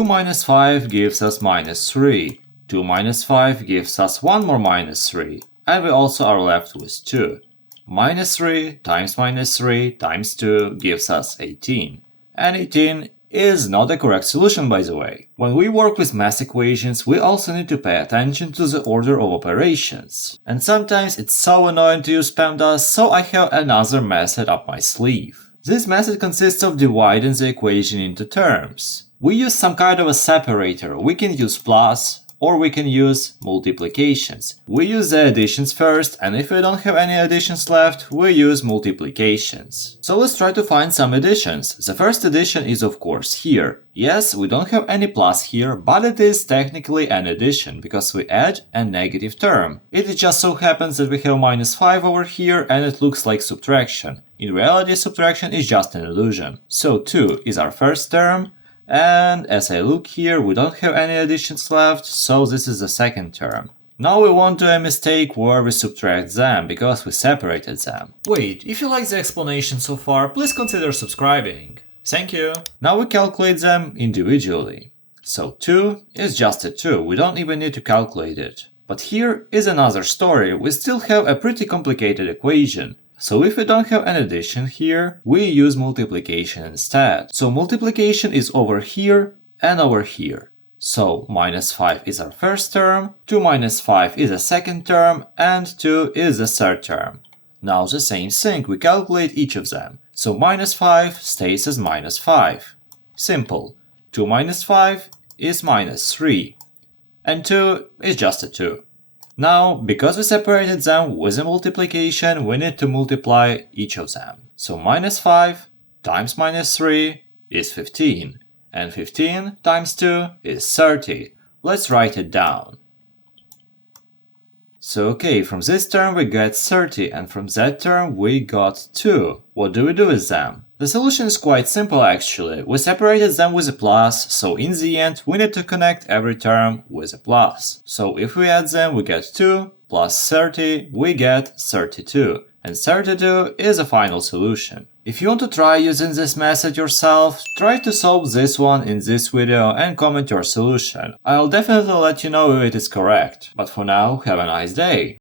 2 minus 5 gives us minus 3. 2 minus 5 gives us one more minus 3. And we also are left with 2. Minus 3 times minus 3 times 2 gives us 18. And 18 is not the correct solution, by the way. When we work with math equations, we also need to pay attention to the order of operations. And sometimes it's so annoying to use PEMDAS, so I have another method up my sleeve. This method consists of dividing the equation into terms. We use some kind of a separator. We can use plus, or we can use multiplications. We use the additions first, and if we don't have any additions left, we use multiplications. So let's try to find some additions. The first addition is of course here. Yes, we don't have any plus here, but it is technically an addition, because we add a negative term. It just so happens that we have minus 5 over here, and it looks like subtraction. In reality, subtraction is just an illusion. So 2 is our first term. And as I look here, we don't have any additions left, so this is the second term. Now we won't do a mistake where we subtract them, because we separated them. Wait, if you like the explanation so far, please consider subscribing. Thank you! Now we calculate them individually. So 2 is just a 2, we don't even need to calculate it. But here is another story, we still have a pretty complicated equation. So if we don't have an addition here, we use multiplication instead. So multiplication is over here and over here. So minus 5 is our first term, 2 minus 5 is the second term, and 2 is the third term. Now the same thing, we calculate each of them. So minus 5 stays as minus 5. Simple. 2 minus 5 is minus 3. And 2 is just a 2. Now, because we separated them with a multiplication, we need to multiply each of them. So minus 5 times minus 3 is 15. And 15 times 2 is 30. Let's write it down. So okay, from this term we got 30, and from that term we got 2. What do we do with them? The solution is quite simple actually. We separated them with a plus, so in the end we need to connect every term with a plus. So if we add them, we get 2 plus 30, we get 32. And 32 is a final solution. If you want to try using this method yourself, try to solve this one in this video and comment your solution. I'll definitely let you know if it is correct. But for now, have a nice day!